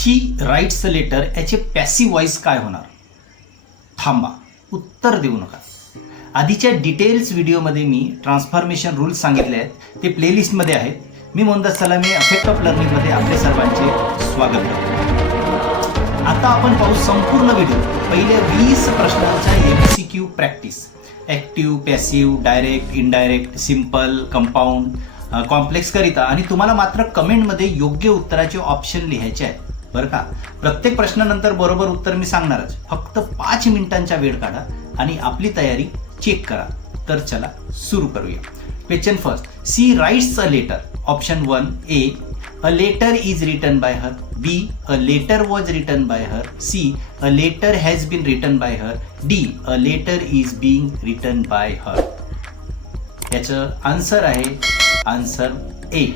She rights a letter याचे passive voice काय होणार? थांबा, उत्तर देऊ नका. आधीच्या डिटेल्स व्हिडिओमध्ये मी ट्रान्सफॉर्मेशन रूल्स सांगितले आहेत, ते प्लेलिस्टमध्ये आहेत. मी मोहनदास सलामी अफेक्ट ऑफ लर्निंगमध्ये आपले सर्वांचे स्वागत करतो. आता आपण पाहू संपूर्ण व्हिडिओ. पहिले 20 प्रश्नांच्या MCQ practice. Active, passive, direct, indirect, simple, compound, complex करिता, आणि तुम्हाला मात्र कमेंटमध्ये योग्य उत्तराचे ऑप्शन लिहायचे आहेत बरं का. प्रत्येक प्रश्नानंतर बरोबर उत्तर मी सांगणारच. फक्त 5 मिनिटांचा वेळ काढा आणि आपली तयारी चेक करा. तर चला सुरू करूया. Question first. She writes a letter. Option 1 A, a letter is written by her. B, a letter was written by her. C, a letter has been written by her. D, a letter is being written by her. याचं answer आहे answer A.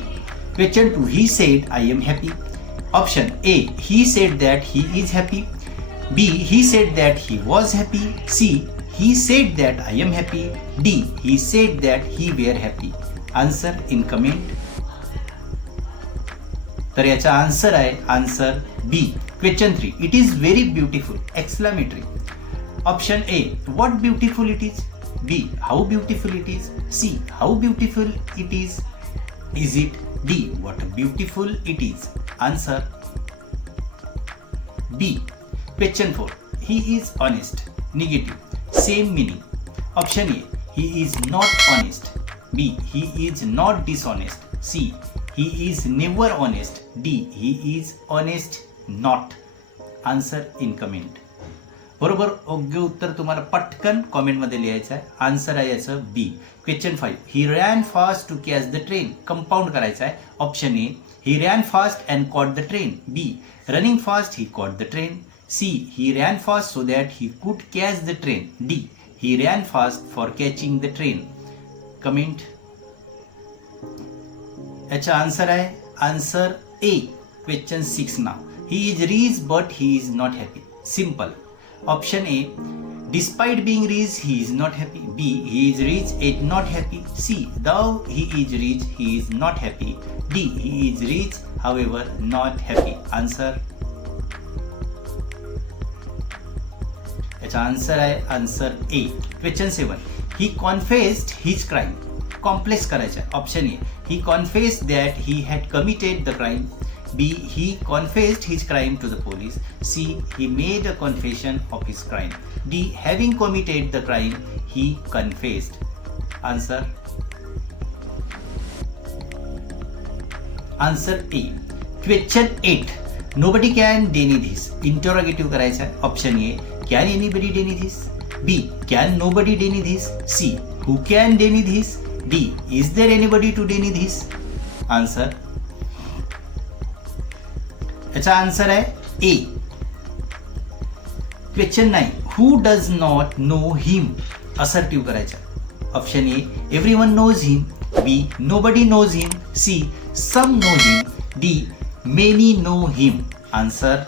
Question 2. He said I am happy. Option A, he said that he is happy. B, he said that he was happy. C, he said that I am happy. D, he said that he were happy. Answer in comment. तर याचा आन्सर आहे answer B. Question 3. It is very beautiful exclamatory. Option A, what beautiful it is. B, how beautiful it is. C, how beautiful it is. Is it. D, what beautiful it is. Answer B. Question 4. He is honest. Negative, same meaning. Option A, he is not honest. B, he is not dishonest. C, he is never honest. D, he is honest not. Answer in comment. बरोबर योग्य उत्तर तुम्हाला पटकन कॉमेंटमध्ये लिहायचं आहे. Answer आहे याचं B. Question 5. He ran fast to catch the train. Compound करायचं आहे. Option A, he ran fast and caught the train. B, running fast he caught the train. C, he ran fast so that he could catch the train. D, he ran fast for catching the train. Comment. याचा आन्सर आहे answer A. Question 6 नाव. He is rich but he is not happy. Simple. Option A, despite being rich he is not happy. B, he is rich yet not happy. C, though he is rich he is not happy. D, he is rich however not happy. Answer. याचा आन्सर आहे answer A. Question 7. he confessed his crime. Complex करायचं आहे. Option A, he confessed that he had committed the crime. B, he confessed his crime to the police. C, he made a confession of his crime. D, having committed the crime, he confessed. Answer. Answer A. Question 8. Nobody can deny this. Interrogative करायचा आहे. Option A, can anybody deny this? B, can nobody deny this? C, who can deny this? D, is there anybody to deny this? Answer. याचा आन्सर आहे A. Question 9. Who does not know him. Assertive करायचं. Option A, everyone knows him. B, nobody knows him. C, some know him. D, many know him. Answer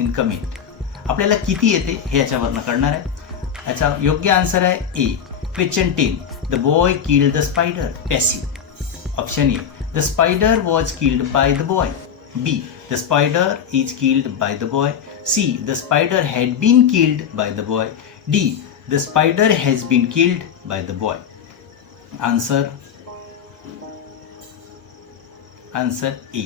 in comment. आपल्याला किती येते हे याच्यावरनं कळणार आहे. याचा योग्य आन्सर आहे A. Question 10. The boy killed the spider. Passive. Option A, the spider was killed by the boy. B, the spider is killed by the boy. C, the spider had been killed by the boy. D, the spider has been killed by the boy. Answer. Answer A.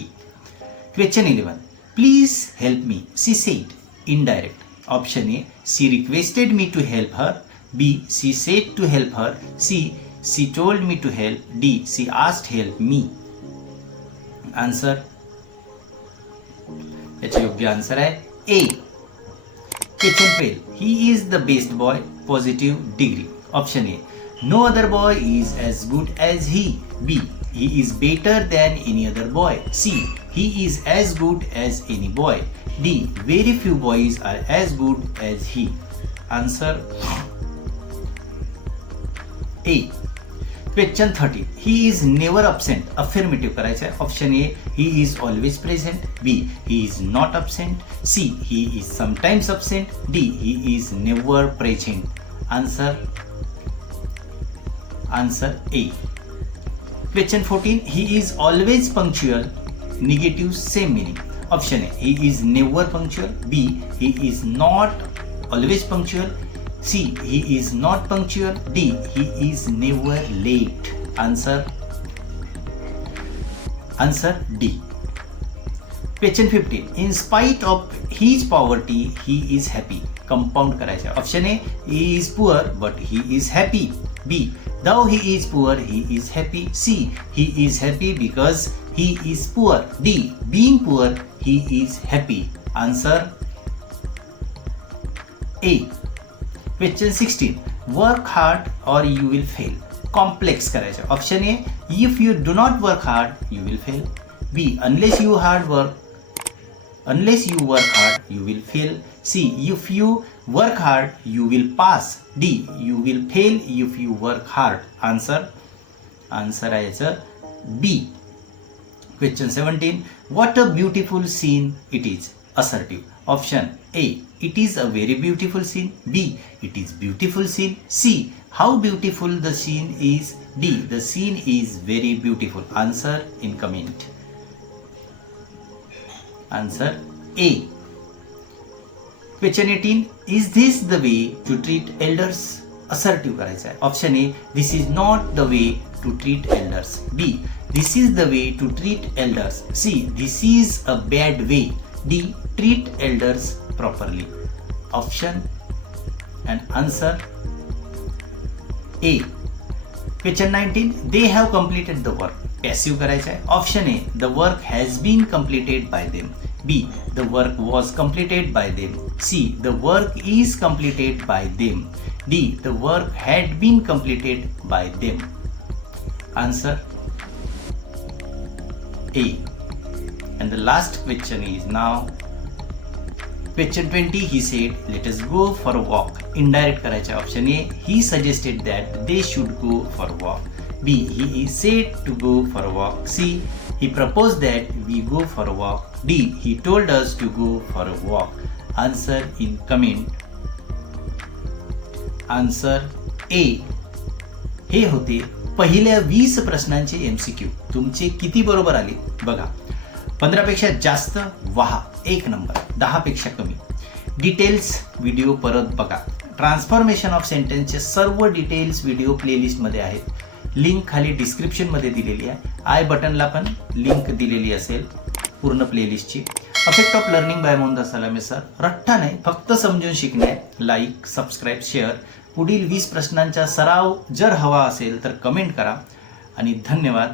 Question 11. Please help me. She said. Indirect. Option A, she requested me to help her. B, she said to help her. C, she told me to help. D, she asked help me. Answer. याचे योग्य answer आहे A. Question 12. He is the best boy. Positive degree. Option A, no other boy is as good as he. B, he is better than any other boy. C, he is as good as any boy. D, very few boys are as good as he. Answer A. Question 13. He is never absent. Affirmative करायचं आहे. Option A, he is always present. B, he is not absent. C, he is sometimes absent. D, he is never present. Answer. Answer A. Question 14. He is always punctual. Negative, same meaning. Option A he is never punctual, B he is not always punctual, C he is not punctual, D he is never late. Answer D. Question 15. In spite of his poverty he is happy. Compound करायचं. Option A he is poor but he is happy, B though he is poor he is happy, C he is happy because he is poor, D being poor he is happy. Answer A. Question 16. Work hard or you will fail. Complex करायचं. Option A if you do not work hard you will fail, B unless you work hard you will fail, C if you work hard you will pass, D you will fail if you work hard. Answer आहे याचं B. Question 17. What a beautiful scene it is. Assertive. Option A it is a very beautiful scene, B it is beautiful scene, C how beautiful the scene is, D the scene is very beautiful. Answer in comment. Answer A. Question 18. Is this the way to treat elders? Assertive करायचं आहे. Option A this is not the way to treat elders, B this is the way to treat elders, C this is a bad way, D treat elders properly. Option and answer A. Question 19. They have completed the work. Passive करायचं आहे. Option A the work has been completed by them, B the work was completed by them, C the work is completed by them, D the work had been completed by them. Answer A. And the last question is now question 20. He said let us go for a walk. Indirect करायचं. Option A he suggested that they should go for a walk, B he is said to go for a walk, C he proposed that we go for a walk, D he told us to go for a walk. Answer in comment. Answer A. हे होते पहिल्या 20 प्रश्नांचे MCQ. तुमचे किती बरोबर आले बघा. 15 पेक्षा जास्त वाहा 1 नंबर, 10 पेक्षा कमी. डिटेल्स व्हिडिओ परत बघा. ट्रान्सफॉर्मेशन ऑफ सेंटेन्सचे सर्व डिटेल्स व्हिडिओ प्लेलिस्टमध्ये आहेत. लिंक खाली डिस्क्रिप्शनमध्ये दिलेली आहे. आय बटनला पण लिंक दिलेली असेल पूर्ण प्लेलिस्टची. Effect of learning by Mohandas Salame sir. रट्टा नाही, फक्त समजून शिकणे. Like, subscribe, share. पुढील 20 प्रश्नांचा सराव जर हवा असेल तर कमेंट करा आणि धन्यवाद.